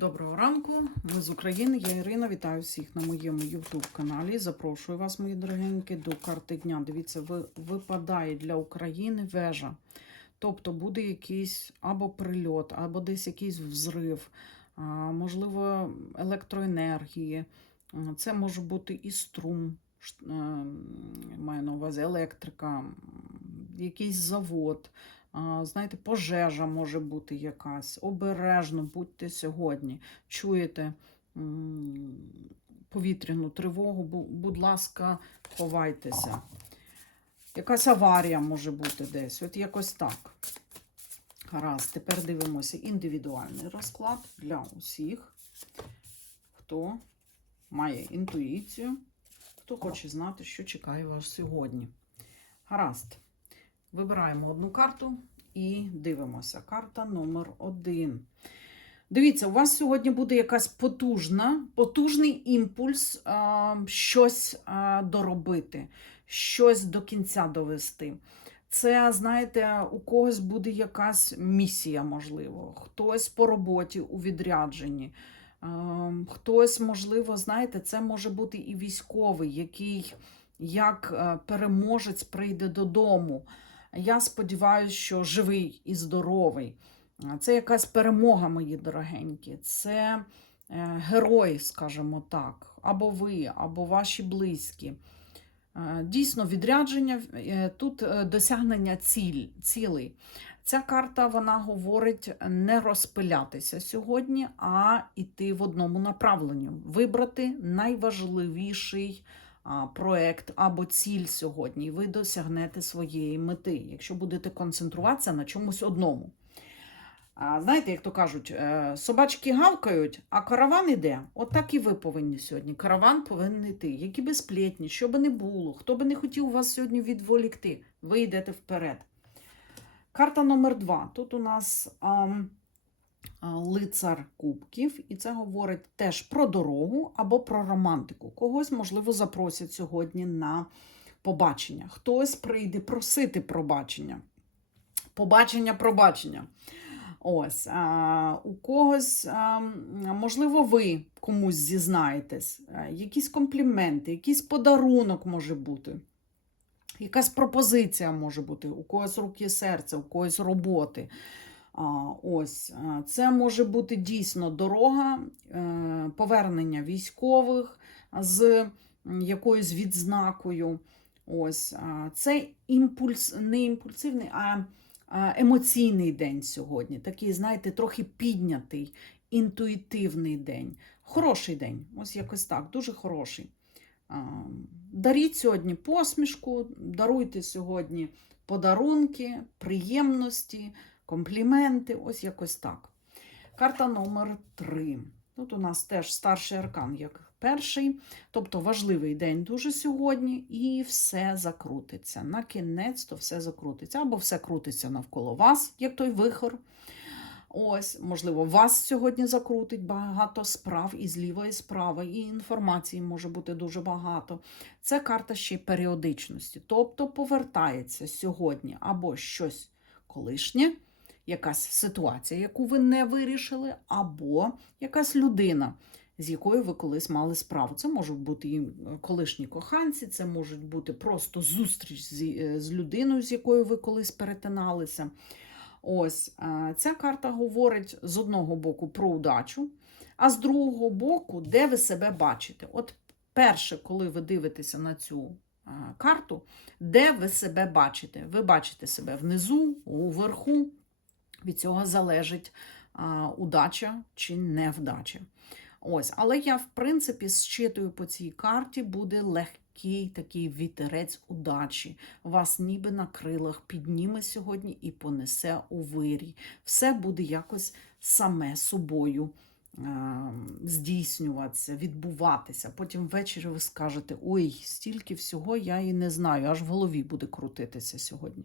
Доброго ранку, ми з України. Я Ірина. Вітаю всіх на моєму YouTube каналі. Запрошую вас, мої дорогенькі, до карти дня. Дивіться, ви, випадає для України вежа. Тобто буде якийсь або прильот, або десь якийсь взрив, можливо, електроенергії. Це може бути і струм, е, маю на увазі електрика, якийсь завод. Знаєте, пожежа може бути якась. Обережно будьте сьогодні. Чуєте повітряну тривогу, будь ласка, ховайтеся. Якась аварія може бути десь. От якось так. Гаразд, тепер дивимося індивідуальний розклад для усіх, хто має інтуїцію, хто хоче знати, що чекає вас сьогодні. Гаразд. Вибираємо одну карту і дивимося. Карта номер один. Дивіться, у вас сьогодні буде якась потужна, потужний імпульс а, щось а, доробити, щось до кінця довести. Це, знаєте, у когось буде якась місія, можливо, хтось по роботі у відрядженні. Хтось, можливо, знаєте, це може бути і військовий, який як е, переможець прийде додому. Я сподіваюся, що живий і здоровий. Це якась перемога, мої дорогенькі. Це е, герой, скажімо так, або ви, або ваші близькі. Е, Дійсно, відрядження е, тут досягнення ціль, цілей. Ця карта вона говорить не розпилятися сьогодні, а йти в одному направленні, вибрати найважливіший проект або ціль сьогодні, і ви досягнете своєї мети, якщо будете концентруватися на чомусь одному. А, знаєте, як то кажуть, е, собачки гавкають, а караван іде. От і ви повинні сьогодні. Караван повинен йти. Які би сплетні, що би не було, хто би не хотів вас сьогодні відволікти, ви йдете вперед. Карта номер два. Тут у нас ам, лицар кубків, і це говорить теж про дорогу або про романтику. Когось, можливо, запросять сьогодні на побачення. Хтось прийде просити пробачення. Побачення, пробачення. Ось, а, у когось, а, можливо, ви комусь зізнаєтесь, якісь компліменти, якийсь подарунок може бути. Якась пропозиція може бути, у когось руки серця, у когось роботи. Ось, це може бути дійсно дорога, е, повернення військових з якоюсь відзнакою. Ось, це імпульс, не імпульсивний, а, емоційний день сьогодні. Такий, знаєте, трохи піднятий, інтуїтивний день. Хороший день, ось якось так, дуже хороший. Даріть сьогодні посмішку, даруйте сьогодні подарунки, приємності, компліменти, ось якось так. Карта номер 3. Тут у нас теж старший аркан, як перший, тобто важливий день дуже сьогодні, і все закрутиться. На кінець то все закрутиться, або все крутиться навколо вас, як той вихор. Ось, можливо, вас сьогодні закрутить багато справ і зліва, і справа, і інформації може бути дуже багато. Це карта ще й періодичності, тобто повертається сьогодні або щось колишнє, якась ситуація, яку ви не вирішили, або якась людина, з якою ви колись мали справу. Це можуть бути і колишні коханці, це можуть бути просто зустріч з, е, з людиною, з якою ви колись перетиналися. Ось е, ця карта говорить з одного боку про удачу, а з другого боку, де ви себе бачите. От перше, коли ви дивитеся на цю е, карту, де ви себе бачите? Ви бачите себе внизу, уверху. Від цього залежить а, удача чи невдача. Ось, але я, в принципі, зчитую по цій карті, буде легкий такий вітерець удачі. Вас ніби на крилах підніме сьогодні і понесе у вирій. Все буде якось саме собою здійснюватися, відбуватися. Потім ввечері ви скажете: ой, стільки всього я і не знаю, аж в голові буде крутитися сьогодні.